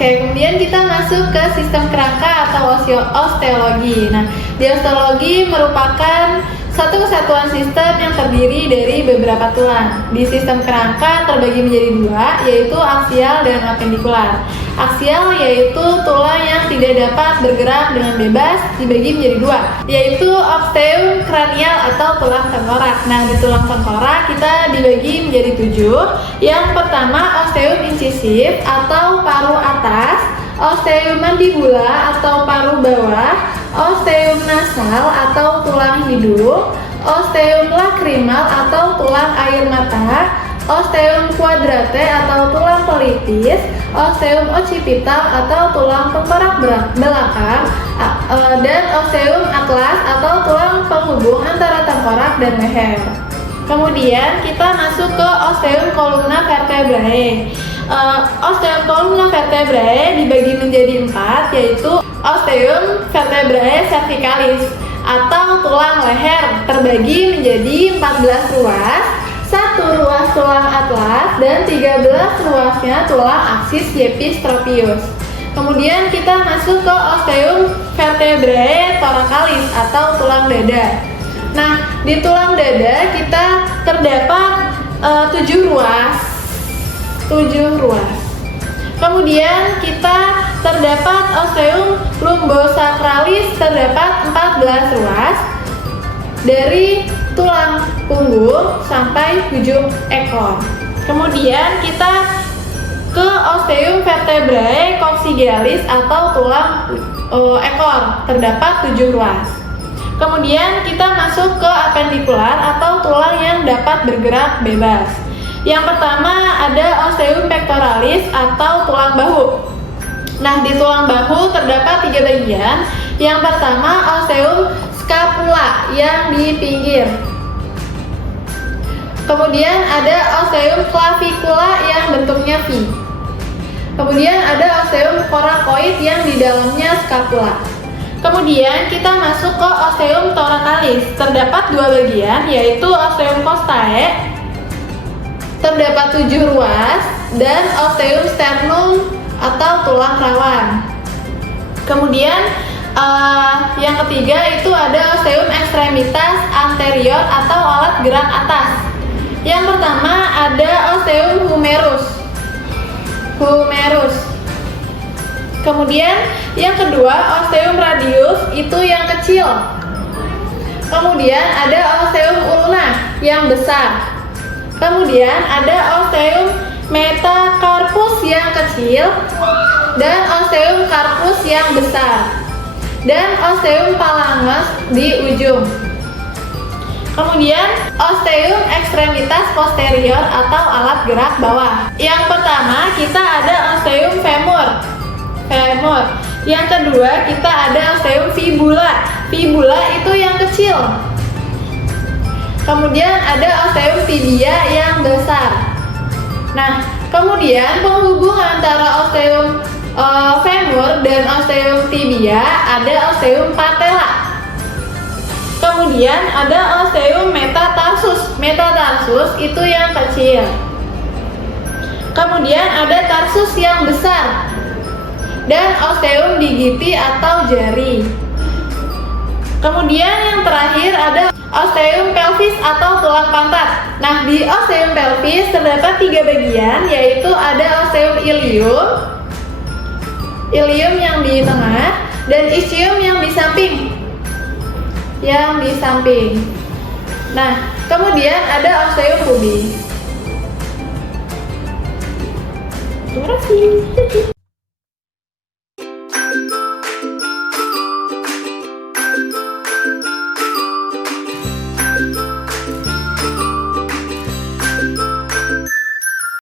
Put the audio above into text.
Oke, kemudian kita masuk ke sistem kerangka atau osteologi. Nah, di osteologi merupakan satu kesatuan sistem yang terdiri dari beberapa tulang. Di sistem kerangka terbagi menjadi dua, yaitu aksial dan apendikular. Aksial yaitu tulang yang tidak dapat bergerak dengan bebas dibagi menjadi dua, yaitu osteum cranial atau tulang tengkorak. Nah, di tulang tengkorak kita dibagi menjadi 7. Yang pertama osteum incisif atau paru atas, osteum mandibula atau paru bawah, osteum nasal atau tulang hidung, osteum lacrimal atau tulang air mata, osteum quadrate atau tulang pelitis, osteum occipital atau tulang tengkorak belakang, dan osteum atlas atau tulang penghubung antara tengkorak dan leher. Kemudian kita masuk ke osteum columna vertebrae. Osteum columna vertebrae dibagi menjadi 4, yaitu osteum vertebrae cervicalis atau tulang leher terbagi menjadi 14 ruas, 1 ruas tulang atlas dan 13 ruasnya tulang aksis epistropius. Kemudian kita masuk ke osteum vertebrae thoracalis atau tulang dada. Nah, di tulang dada kita terdapat 7 ruas. Kemudian kita terdapat osteum lumbosacralis terdapat 14 ruas dari tulang punggung sampai ujung ekor. Kemudian kita ke osteum vertebrae coccygealis atau tulang ekor terdapat 7 ruas. Kemudian kita masuk ke apendikular atau tulang yang dapat bergerak bebas. Yang pertama ada osteum pectoralis atau tulang bahu. Nah, di tulang bahu terdapat 3 bagian. Yang pertama osteum scapula yang di pinggir. Kemudian ada osteum clavicula yang bentuknya V. Kemudian ada osteum coracoid yang di dalamnya scapula. Kemudian kita masuk ke osteum thoracalis. Terdapat 2 bagian, yaitu osteum costae terdapat 7 ruas dan osteum sternum atau tulang rawan. Kemudian yang ketiga itu ada osteum extremitas anterior atau alat gerak atas. Yang pertama ada osteum humerus. Kemudian yang kedua osteum radius itu yang kecil. Kemudian ada osteum ulna yang besar. Kemudian ada osteum metacarpus yang kecil dan osteum carpus yang besar. Dan osteum phalanges di ujung. Kemudian osteum extremitas posterior atau alat gerak bawah. Yang pertama kita ada osteum femur. Yang kedua kita ada osteum fibula. Fibula itu yang kecil. Kemudian ada osteum tibia yang besar. Nah, kemudian penghubung antara osteum femur dan osteum tibia ada osteum patella. Kemudian ada osteum metatarsus. Metatarsus itu yang kecil. Kemudian ada tarsus yang besar. Dan osteum digiti atau jari. Kemudian yang terakhir ada osteum pelvis atau tulang pantat. Nah, di osteum pelvis terdapat 3 bagian, yaitu ada osteum ilium yang di tengah dan ischium yang di samping. Nah, kemudian ada osteum pubis. Terima kasih.